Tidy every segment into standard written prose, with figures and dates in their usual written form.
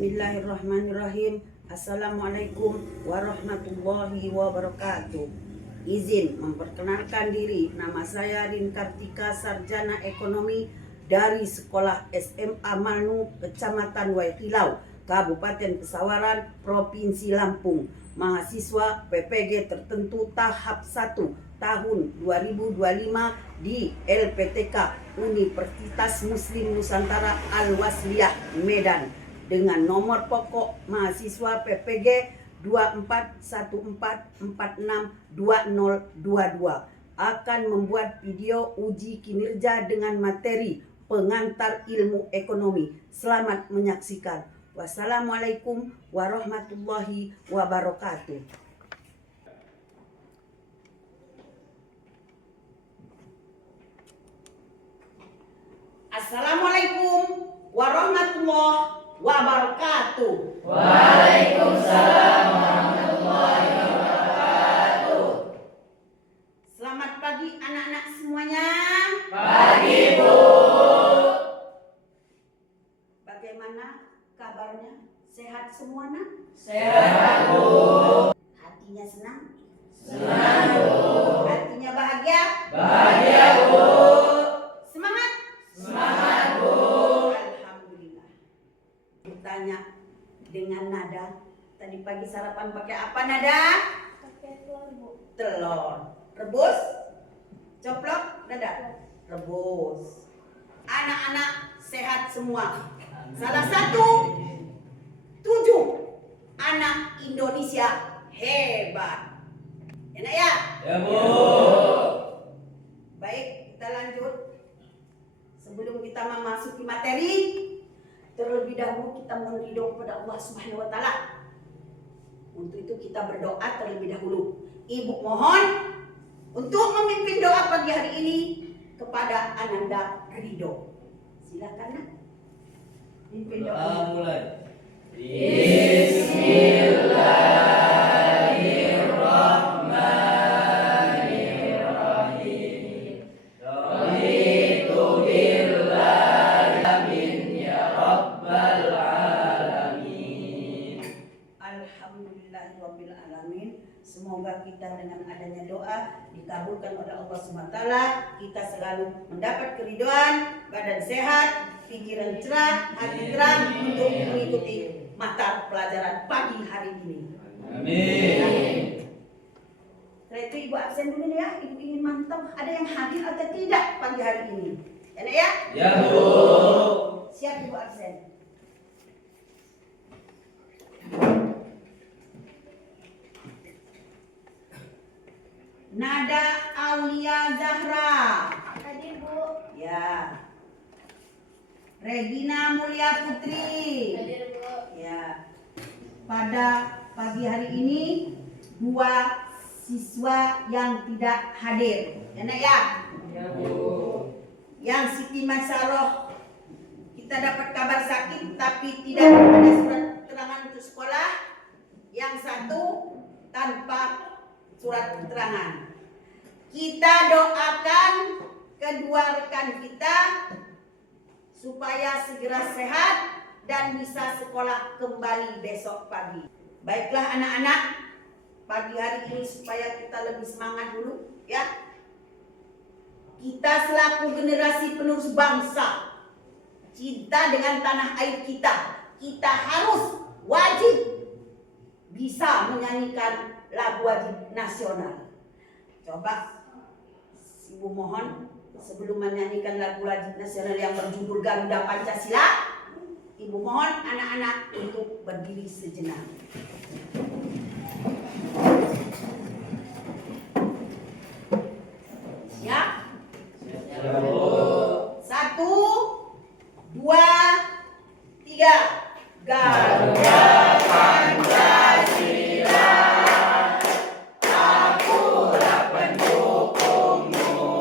Bismillahirrahmanirrahim. Assalamualaikum warahmatullahi wabarakatuh. Izin memperkenalkan diri. Nama saya Rin Kartika, sarjana ekonomi dari Sekolah SMA Malnu, Kecamatan Waikilau, Kabupaten Pesawaran, Provinsi Lampung. Mahasiswa PPG tertentu tahap 1 tahun 2025 di LPTK Universitas Muslim Nusantara Al-Wasliyah Medan dengan nomor pokok mahasiswa PPG 2414462022 akan membuat video uji kinerja dengan materi pengantar ilmu ekonomi. Selamat menyaksikan. Wassalamualaikum warahmatullahi wabarakatuh. Assalamualaikum warahmatullahi wabarakatuh. Waalaikumsalam warahmatullahi wabarakatuh. Selamat pagi anak-anak semuanya. Pagi, Bu. Bagaimana kabarnya? Sehat semua, Nak? Sehat, Bu. Hatinya senang? Senang, Bu. Hatinya bahagia? Bahagia, Bu. Semangat? Semangat, Bu. Alhamdulillah. Bertanya dengan nada. Tadi pagi sarapan pakai apa, Nada? Pakai telur, Bu. Telur. Rebus? Coplok? Nada? Rebus. Anak-anak sehat semua. Salah satu 7 anak Indonesia hebat. Enak ya? Ya, Bu. Baik, kita lanjut. Sebelum kita memasuki materi, terlebih dahulu kita mohon ridho kepada Allah Subhanahu wa taala. Untuk itu kita berdoa terlebih dahulu. Ibu mohon untuk memimpin doa pagi hari ini kepada Ananda Ridho. Silakan, Nak. Pimpin doa. Doa mulai. Bismillahirrahmanirrahim. Raditu billahi amin ya rabbal alamin. Alhamdulillahirabbil alamin. Semoga kita dengan adanya doa dikabulkan oleh Allah Subhanahu wa taala, kita selalu mendapat keridhaan, badan sehat, pikiran cerah, hati terang untuk mengikuti mata pelajaran pagi hari ini. Amin. Setelah itu Ibu absen dulu ya. Ibu ingin mantap ada yang hadir atau tidak pagi hari ini. Enak ya? Ya, Bu. Siap Ibu absen. Nada Aulia Zahra. Hadir, Bu. Ya. Regina Mulia Putri. Hadir, Bu. Ya. Pada pagi hari ini 2 siswa yang tidak hadir. Enak ya? Ya, Bu. Yang Siti Masaroh kita dapat kabar sakit tapi tidak ada surat keterangan untuk sekolah. Yang satu tanpa surat keterangan. Kita doakan kedua rekan kita supaya segera sehat dan bisa sekolah kembali besok pagi. Baiklah anak-anak, pagi hari ini supaya kita lebih semangat dulu ya. Kita selaku generasi penerus bangsa, cinta dengan tanah air kita harus wajib bisa menyanyikan lagu wajib nasional. Coba Ibu mohon sebelum menyanyikan lagu wajib nasional yang berjudul Garuda Pancasila, Ibu mohon anak-anak untuk berdiri sejenak. Siap? Ya, Bu. 1, 2, 3. Garuda Pancasila, akulah pendukungmu.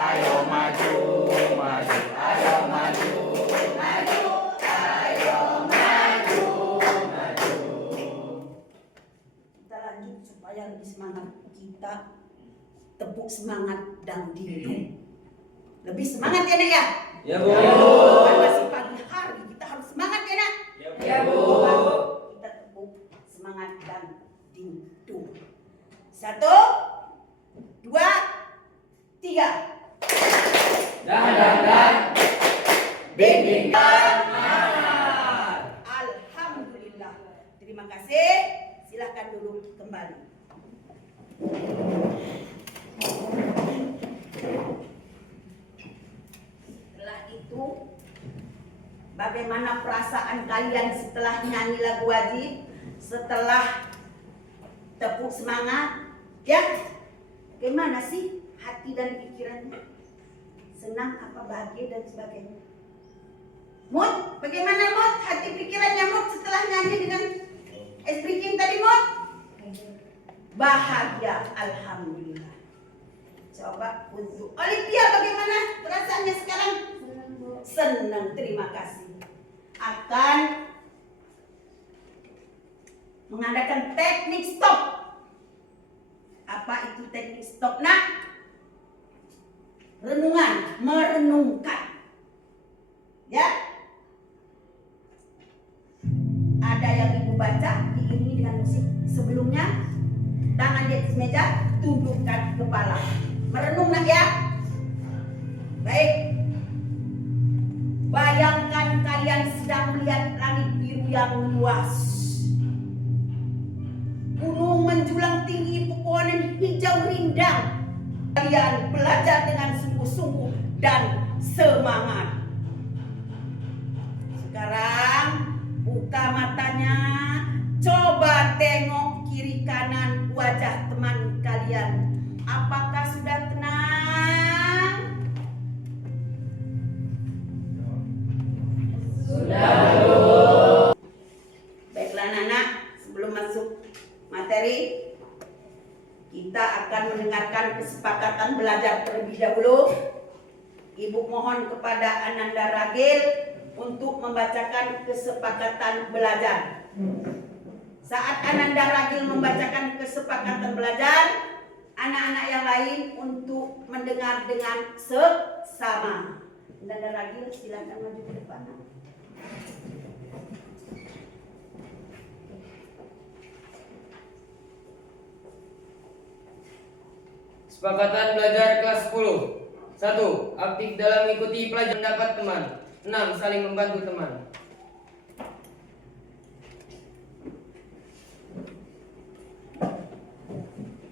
Ayo maju, maju, ayo maju, maju, ayo maju, maju. Kita lanjut supaya lebih semangat. Kita tepuk semangat dan dinding. Lebih semangat ya, Nak ya? Ya, Bu. Kan masih pagi hari, kita harus semangat ya, Nak? 1, 2, 3. Dan bimbing Alhamdulillah. Terima kasih. Silakan duduk kembali. Setelah itu, bagaimana perasaan kalian setelah nyanyi lagu wajib, setelah tepuk semangat, ya? Bagaimana sih hati dan pikirannya? Senang apa bahagia dan sebagainya? Mood, bagaimana mood? Hati pikirannya mood setelah nyanyi dengan es breaking tadi mood? Bahagia, alhamdulillah. Coba untuk Olivia bagaimana perasaannya sekarang? Senang, Bu. Senang, terima kasih. Akan mengadakan teknik stop. Apa itu teknik stop, nak? Renungan, merenungkan. Ya? Ada yang ibu baca diiringi dengan musik. Sebelumnya, tangan di atas meja, tundukkan kepala. Merenung, nak, ya? Baik. Bayangkan kalian sedang melihat langit biru yang luas. Gunung menjulang tinggi, pepohonan hijau rindang. Kalian belajar dengan sungguh-sungguh dan semangat. Sekarang buka matanya, coba tengok kiri kanan wajah teman kalian. Apakah sudah tenang? Baiklah anak-anak, sebelum masuk materi, kita akan mendengarkan kesepakatan belajar terlebih dahulu. Ibu mohon kepada Ananda Ragil untuk membacakan kesepakatan belajar. Saat Ananda Ragil membacakan kesepakatan belajar, anak-anak yang lain untuk mendengar dengan seksama. Ananda Ragil, silakan maju ke depan. Kesepakatan belajar kelas 10. 1. Aktif dalam mengikuti pelajaran pendapat teman. 6. Saling membantu teman.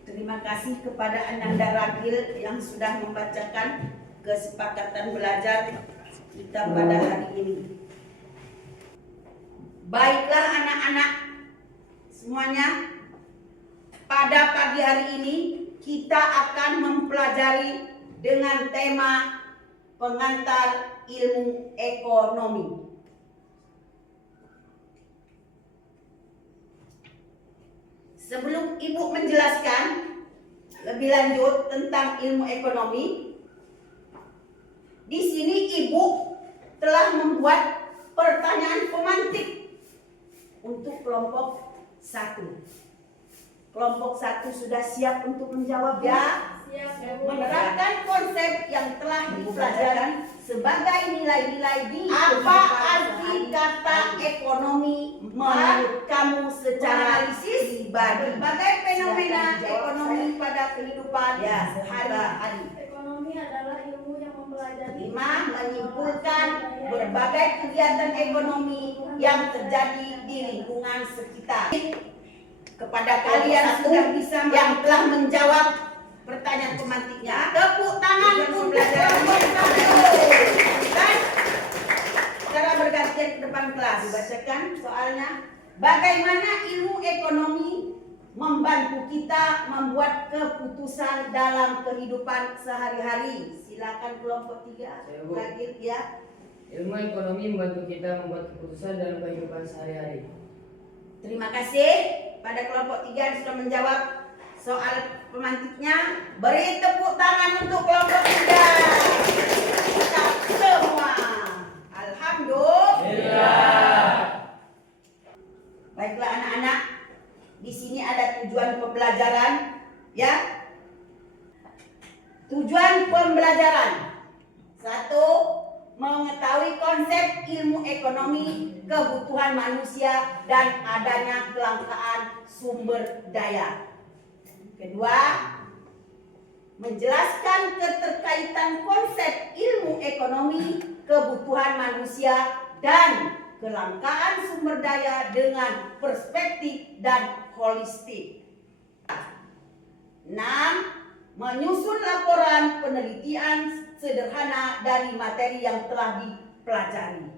Terima kasih kepada Ananda Ragil yang sudah membacakan kesepakatan belajar kita pada hari ini. Baiklah anak-anak semuanya, pada pagi hari ini kita akan mempelajari dengan tema pengantar ilmu ekonomi. Sebelum Ibu menjelaskan lebih lanjut tentang ilmu ekonomi, di sini Ibu telah membuat pertanyaan pemantik untuk kelompok 1. Kelompok 1 sudah siap untuk menjawab, ya? Siap, Bu. Menerapkan konsep yang telah dipelajari sebagai nilai-nilai di apa arti kata ekonomi menurut kamu secara analisis berbagai fenomena ekonomi pada kehidupan sehari-hari. Ekonomi adalah ilmu yang mempelajari 5. Menyimpulkan berbagai kegiatan ekonomi yang terjadi di lingkungan sekitar. Kepada kalian sudah bisa yang telah menjawab pertanyaan pemantiknya, tepuk tangan untuk kelompok 1. Dan secara bergantian ke depan kelas dibacakan soalnya. Bagaimana ilmu ekonomi membantu kita membuat keputusan dalam kehidupan sehari-hari? Silakan kelompok 3. Lagi ya. Ilmu ekonomi membantu kita membuat keputusan dalam kehidupan sehari-hari. Terima kasih pada kelompok 3 yang sudah menjawab soal pemantiknya. Beri tepuk tangan untuk kelompok 3. Kita semua. Alhamdulillah. Baiklah anak-anak, di sini ada tujuan pembelajaran, ya. Tujuan pembelajaran. 1. Mengetahui konsep ilmu ekonomi, kebutuhan manusia, dan adanya kelangkaan sumber daya. Kedua, menjelaskan keterkaitan konsep ilmu ekonomi, kebutuhan manusia, dan kelangkaan sumber daya dengan perspektif dan holistik. 6. Menyusun laporan penelitian sederhana dari materi yang telah dipelajari.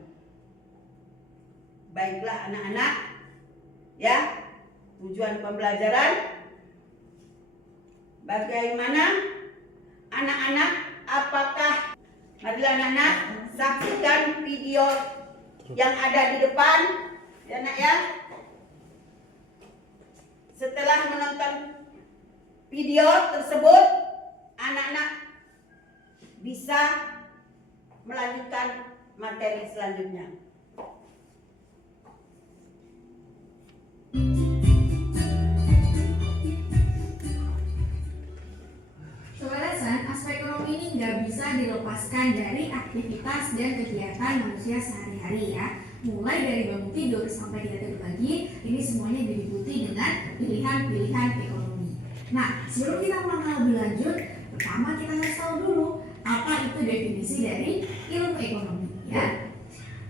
Baiklah anak-anak, ya, tujuan pembelajaran. Bagaimana anak-anak? Apakah marilah anak-anak saksikan video yang ada di depan, ya nak ya. Setelah menonton video tersebut, anak-anak bisa melanjutkan materi selanjutnya. Sobat Hasan, aspek ekonomi ini nggak bisa dilepaskan dari aktivitas dan kegiatan manusia sehari-hari ya. Mulai dari bangun tidur sampai kita tidur pagi, ini semuanya diliputi dengan pilihan-pilihan ekonomi. Nah, sebelum kita mengenal lebih lanjut, pertama kita harus tahu dulu apa itu definisi dari ilmu ekonomi ya.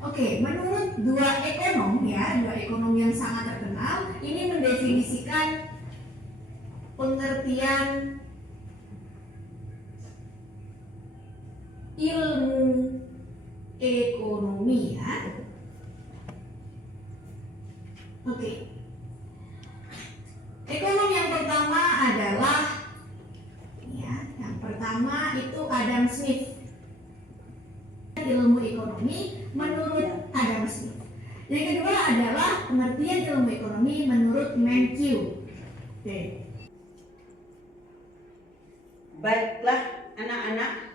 Oke, menurut dua ekonom yang sangat terkenal, ini mendefinisikan pengertian ilmu ekonomi ya. Oke. Ekonom yang pertama adalah yang pertama itu Adam Smith. Ilmu ekonomi menurut Adam Smith. Yang kedua adalah pengertian ilmu ekonomi menurut Mankiw. Oke. Baiklah anak-anak,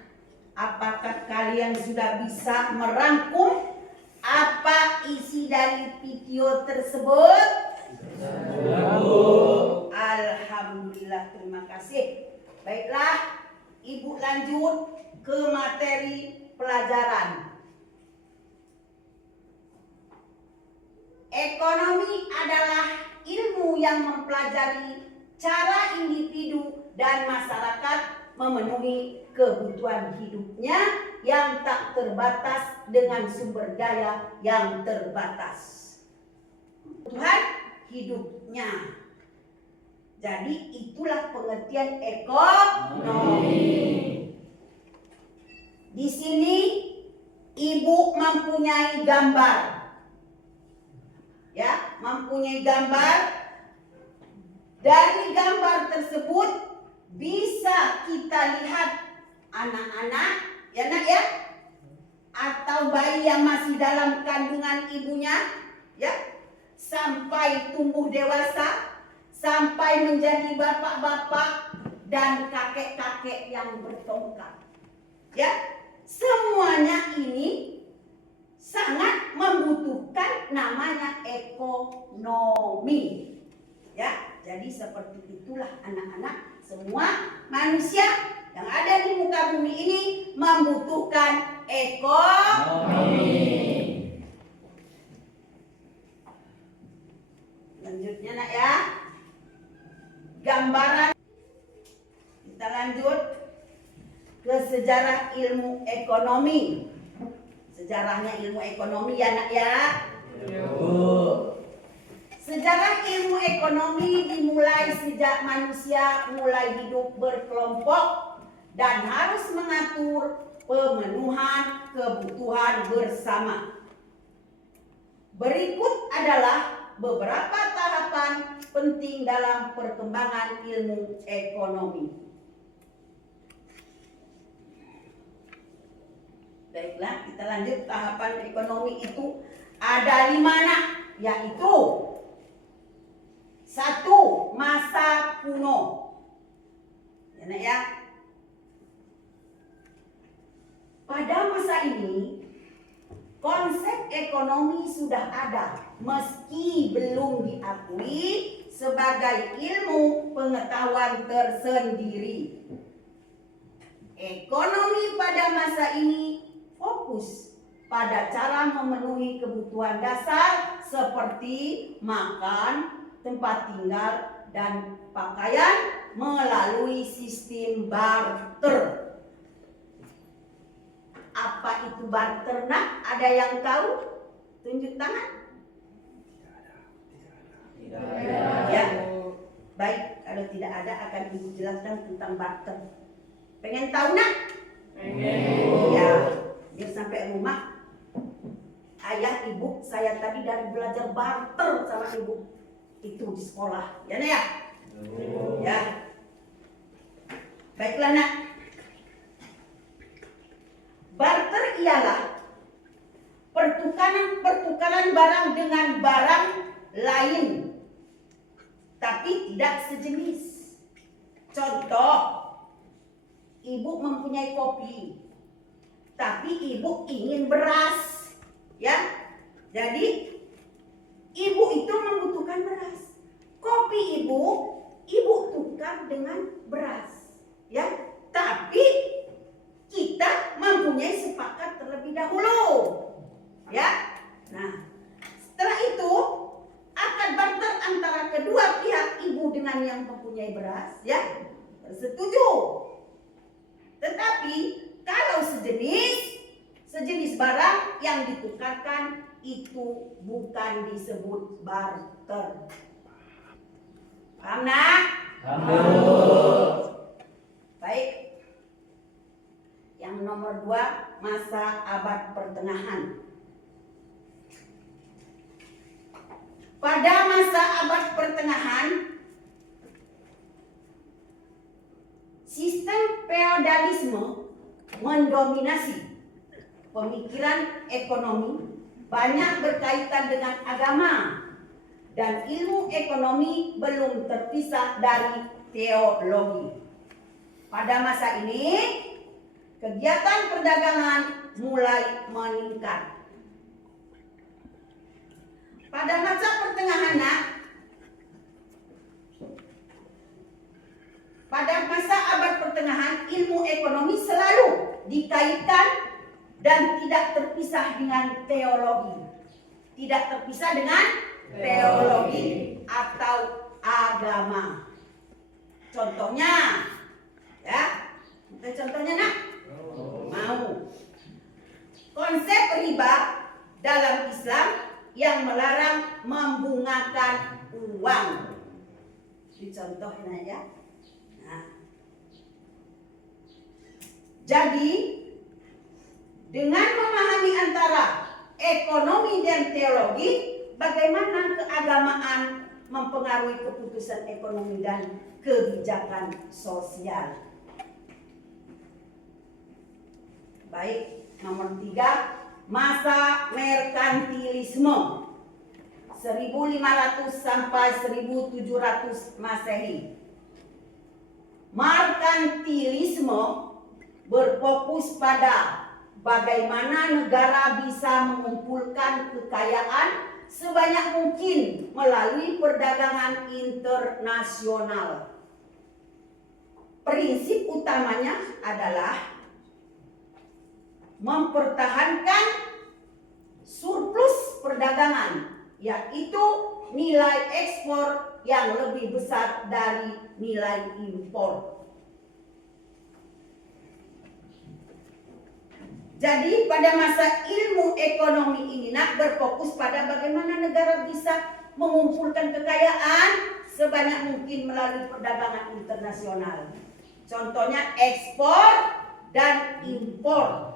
apakah kalian sudah bisa merangkum apa isi dari video tersebut? Alhamdulillah, terima kasih. Baiklah, Ibu lanjut ke materi pelajaran. Ekonomi adalah ilmu yang mempelajari cara individu dan masyarakat memenuhi kebutuhan hidupnya yang tak terbatas dengan sumber daya yang terbatas. Kebutuhan hidupnya. Jadi itulah pengertian ekonomi. Di sini Ibu mempunyai gambar. Ya, mempunyai gambar. Dari gambar tersebut bisa kita lihat anak-anak, ya nak ya, atau bayi yang masih dalam kandungan ibunya, ya, sampai tumbuh dewasa, sampai menjadi bapak-bapak dan kakek-kakek yang bertongkat. Ya, semuanya ini sangat membutuhkan namanya ekonomi. Ya, jadi seperti itulah anak-anak, semua manusia yang ada di muka bumi ini membutuhkan ekonomi. Lanjutnya nak ya, gambaran. Kita lanjut ke sejarah ilmu ekonomi. Sejarahnya ilmu ekonomi ya nak ya. Sejarah ilmu ekonomi dimulai sejak manusia mulai hidup berkelompok dan harus mengatur pemenuhan kebutuhan bersama. Berikut adalah beberapa tahapan penting dalam perkembangan ilmu ekonomi. Baiklah, kita lanjut. Tahapan ekonomi itu ada 5 nak, yaitu 1. Masa kuno. Ya nak ya. Pada masa ini konsep ekonomi sudah ada meski belum diakui sebagai ilmu pengetahuan tersendiri. Ekonomi pada masa ini fokus pada cara memenuhi kebutuhan dasar seperti makan, tempat tinggal, dan pakaian melalui sistem barter. Apa itu barter, nak? Ada yang tahu? Tunjuk tangan. Ya, baik. Kalau tidak ada akan ibu jelaskan tentang barter. Pengen tahu, nak? Pengen. Ya, biar sampai rumah. Ayah, ibu, saya tadi dari belajar barter sama ibu itu di sekolah. Ya, nak ya? Ya. Baiklah, nak. Barter ialah pertukaran barang dengan barang lain, tapi tidak sejenis. Contoh, ibu mempunyai kopi, tapi ibu ingin beras, ya. Jadi ibu itu membutuhkan beras. Kopi ibu tukar dengan beras, ya. Tapi kita mempunyai sepakat terlebih dahulu, ya. Nah, setelah itu akan barter antara kedua pihak, ibu dengan yang mempunyai beras, ya, bersetuju. Tetapi kalau sejenis barang yang ditukarkan itu bukan disebut barter. Paham, nak? Baik. Yang nomor 2, masa abad pertengahan. Pada masa abad pertengahan, sistem feodalisme mendominasi pemikiran ekonomi, banyak berkaitan dengan agama, dan ilmu ekonomi belum terpisah dari teologi. Pada masa ini, kegiatan perdagangan mulai meningkat. Pada masa pertengahan, pada masa abad pertengahan, ilmu ekonomi selalu dikaitkan dan tidak terpisah dengan teologi. Tidak terpisah dengan teologi atau agama. Contohnya, ya, contohnya, nak? Mau. Konsep riba dalam Islam yang melarang membungakan uang. Ini contohnya, ya. Nah. Jadi dengan memahami antara ekonomi dan teologi, bagaimana keagamaan mempengaruhi keputusan ekonomi dan kebijakan sosial. Baik, nomor 3, masa merkantilisme 1500 sampai 1700 Masehi. Merkantilisme berfokus pada bagaimana negara bisa mengumpulkan kekayaan sebanyak mungkin melalui perdagangan internasional. Prinsip utamanya adalah mempertahankan surplus perdagangan, yaitu nilai ekspor yang lebih besar dari nilai impor. Jadi pada masa ilmu ekonomi ini, nak, berfokus pada bagaimana negara bisa mengumpulkan kekayaan sebanyak mungkin melalui perdagangan internasional. Contohnya ekspor dan impor.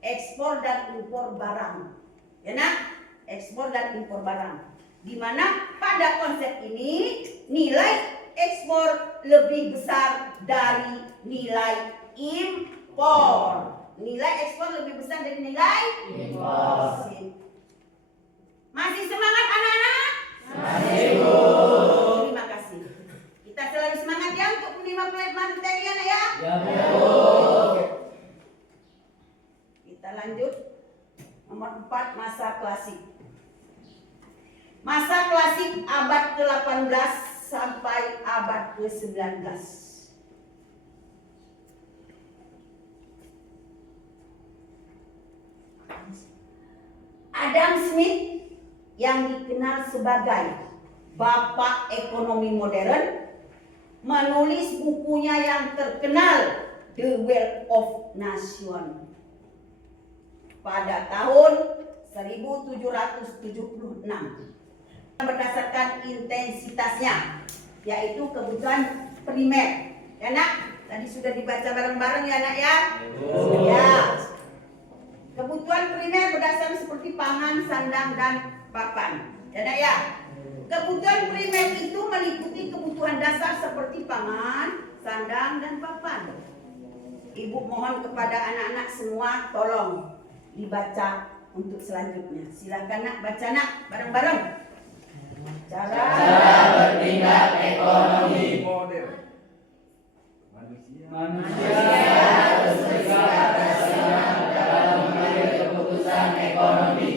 Ekspor dan impor barang, ya, nak? Ekspor dan impor barang, di mana pada konsep ini nilai ekspor lebih besar dari nilai impor. Nilai ekspor lebih besar dari nilai impor. Masih semangat, anak-anak? Masih, Bu. Terima kasih. Kita selalu semangat, ya, untuk menerima materi, ya, ya. Ya, Bu. Kita lanjut. Nomor 4, masa klasik. Masa klasik abad ke-18 sampai abad ke-19. Adam Smith yang dikenal sebagai Bapak Ekonomi Modern menulis bukunya yang terkenal The Wealth of Nation pada tahun 1776 berdasarkan intensitasnya, yaitu kebutuhan primer. Ya nak, tadi sudah dibaca bareng-bareng ya nak ya. Ya. Kebutuhan primer berdasarkan seperti pangan, sandang dan papan. Ya nak ya. Kebutuhan primer itu meliputi kebutuhan dasar seperti pangan, sandang dan papan. Ibu mohon kepada anak-anak semua tolong dibaca untuk selanjutnya. Silakan nak baca nak bareng-bareng. Cara bertindak ekonomi. Manusia harus bersikap rasional dalam mengambil keputusan ekonomi.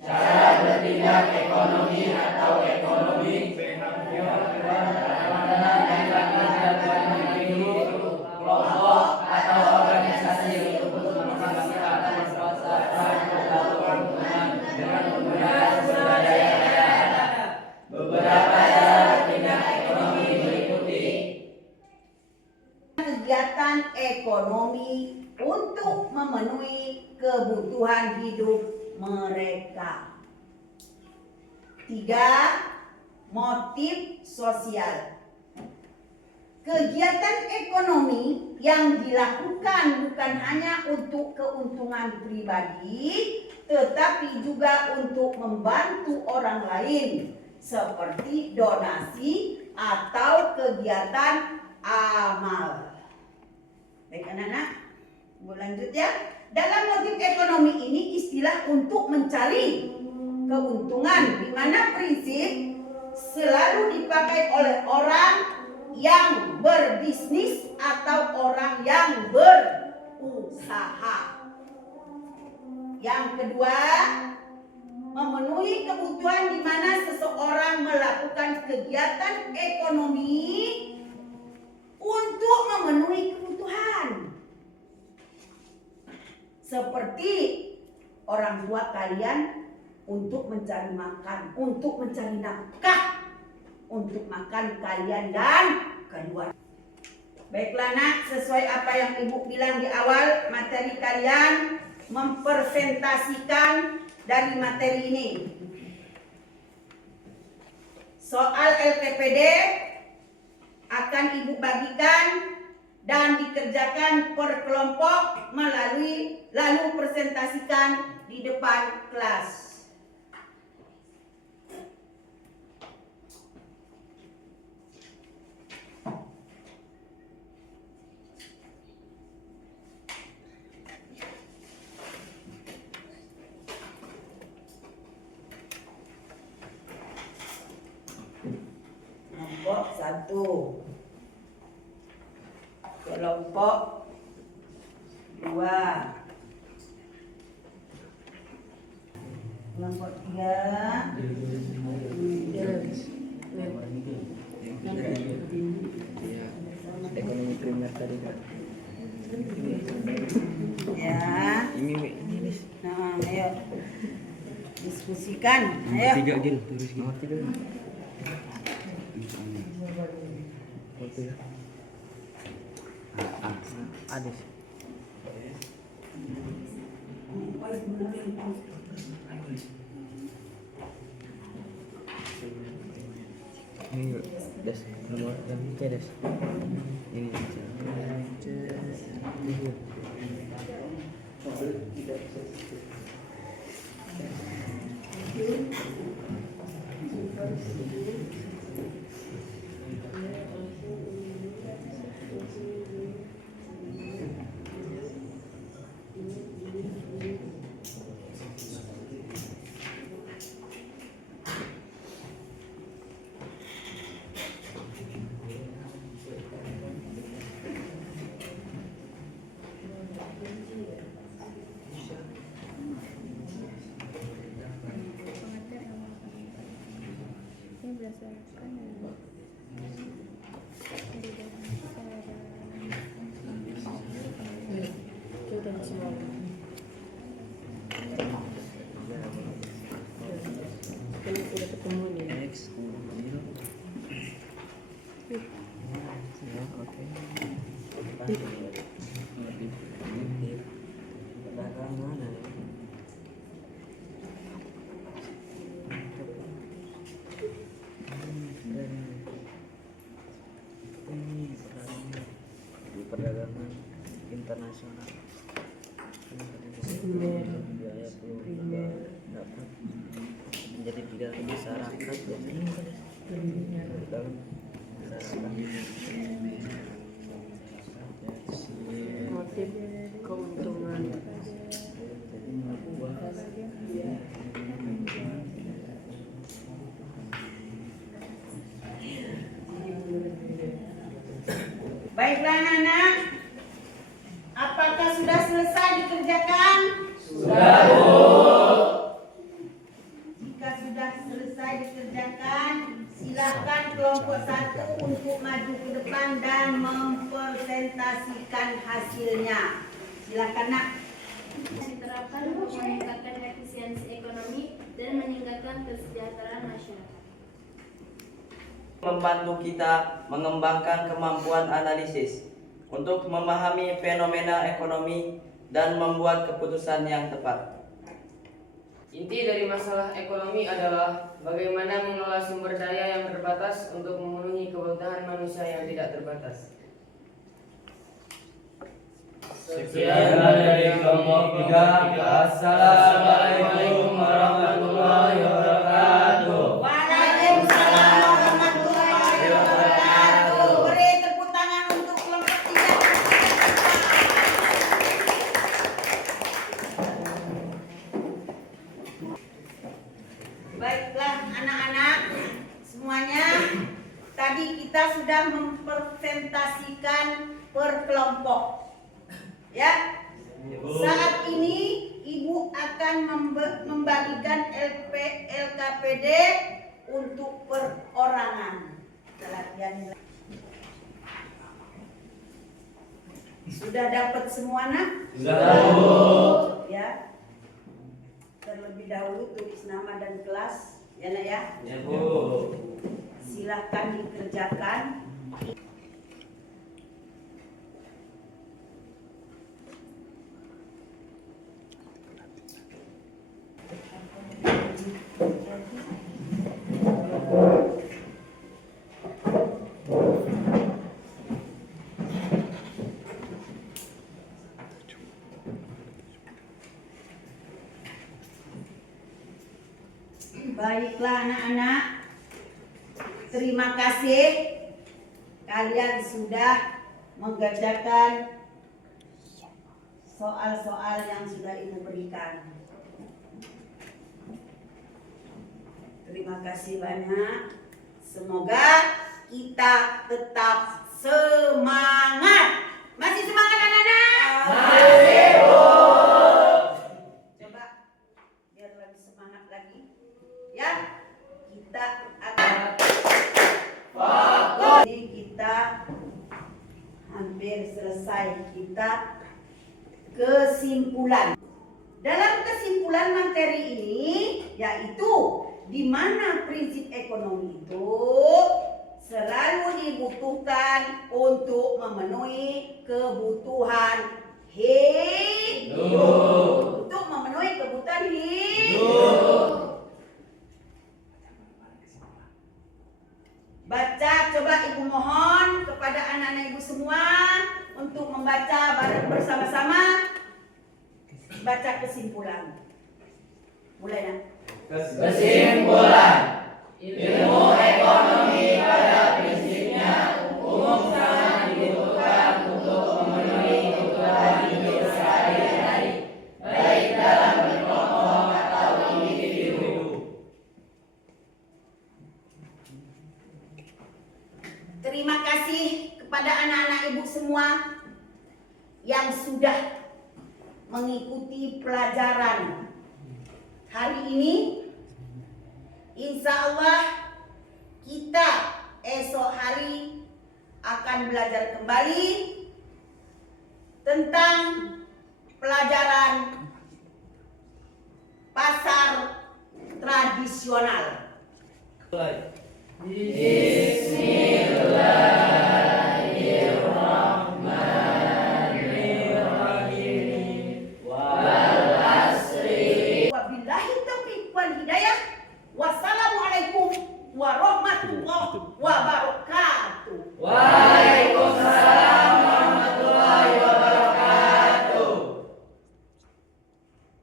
Cara bertindak ekonomi atau ekonomi individu, kelompok atau organisasi untuk menghasilkan keuntungan dengan menggunakan sumber daya yang ada. Beberapa cara bertindak ekonomi meliputi kegiatan ekonomi untuk memenuhi kebutuhan hidup mereka. 3. Motif sosial. Kegiatan ekonomi yang dilakukan bukan hanya untuk keuntungan pribadi, tetapi juga untuk membantu orang lain, seperti donasi atau kegiatan amal. Baik anak-anak, Bu lanjut ya. Dalam motif ekonomi ini istilah untuk mencari keuntungan, di mana prinsip selalu dipakai oleh orang yang berbisnis atau orang yang berusaha. Yang kedua, memenuhi kebutuhan di mana seseorang melakukan kegiatan ekonomi untuk memenuhi kebutuhan. Seperti orang tua kalian untuk mencari makan, untuk mencari nafkah, untuk makan kalian dan keluarga. Baiklah nak, sesuai apa yang ibu bilang di awal, materi kalian mempresentasikan dari materi ini. Soal LPPD akan ibu bagikan dan dikerjakan per kelompok lalu presentasikan di depan kelas. Kelompok 1, kelompok 2, kelompok 3, ekonomi primer tadi Kak. ya. Ini Nah, ayo diskusikan. Ayo. 3 Gil, terus Gil. 3. Oke. Adis. Ini das nomor yang C das. Ini berdasarkan X 0. Perdagangan ada. Di perdagangan internasional biaya perlu dapat menjadi bidang masyarakat dalam Motif keuntungan. Baiklah anak-anak, apakah sudah selesai dikerjakan? Sudah, Bu. Jika sudah selesai dikerjakan, silakan kelompok 1 untuk maju ke depan dan mempresentasikan hasilnya. Silakan nak. Diterapkan untuk meningkatkan efisiensi ekonomi dan meningkatkan kesejahteraan masyarakat. Membantu kita mengembangkan kemampuan analisis untuk memahami fenomena ekonomi dan membuat keputusan yang tepat. Inti dari masalah ekonomi adalah bagaimana mengelola sumber daya yang terbatas untuk memenuhi kebutuhan manusia yang tidak terbatas. Sekian dari kelompok 3. Assalamualaikum warahmatullahi wabarakatuh. Waalaikumsalam warahmatullahi wabarakatuh. Beri tepuk tangan untuk kelompok 3. Baiklah anak-anak semuanya, tadi kita sudah mempresentasikan per kelompok. Ya. Saat ini Ibu akan membagikan LKPD untuk perorangan. Kita latihan. Sudah dapat semua nak? Sudah, Ya. Terlebih dahulu tulis nama dan kelas, ya nak ya. Ya, Bu. Silahkan dikerjakan. Baiklah anak-anak, terima kasih kalian sudah mengerjakan soal-soal yang sudah Ibu berikan. Terima kasih banyak. Semoga kita tetap semangat. Masih semangat anak-anak? Masih, Bu. Coba biar lebih semangat lagi. Ya, kita akan fokus. Ini kita hampir selesai. Kita kesimpulan. Dalam kesimpulan materi ini yaitu di mana prinsip ekonomi itu selalu dibutuhkan untuk memenuhi kebutuhan hidup. Untuk memenuhi kebutuhan hidup. Baca, coba Ibu mohon kepada anak-anak Ibu semua untuk membaca bareng bersama-sama. Baca kesimpulan. Mulai ya. Kesimpulan. Ilmu ekonomi pada prinsipnya umum sangat dibutuhkan untuk memenuhi kebutuhan hidup sehari-hari, baik dalam berkelompok atau individu. Terima kasih kepada anak-anak Ibu semua yang sudah mengikuti pelajaran hari ini. Insya Allah kita esok hari akan belajar kembali tentang pelajaran pasar tradisional. Bismillahirrahmanirrahim. warahmatullahi wabarakatuh.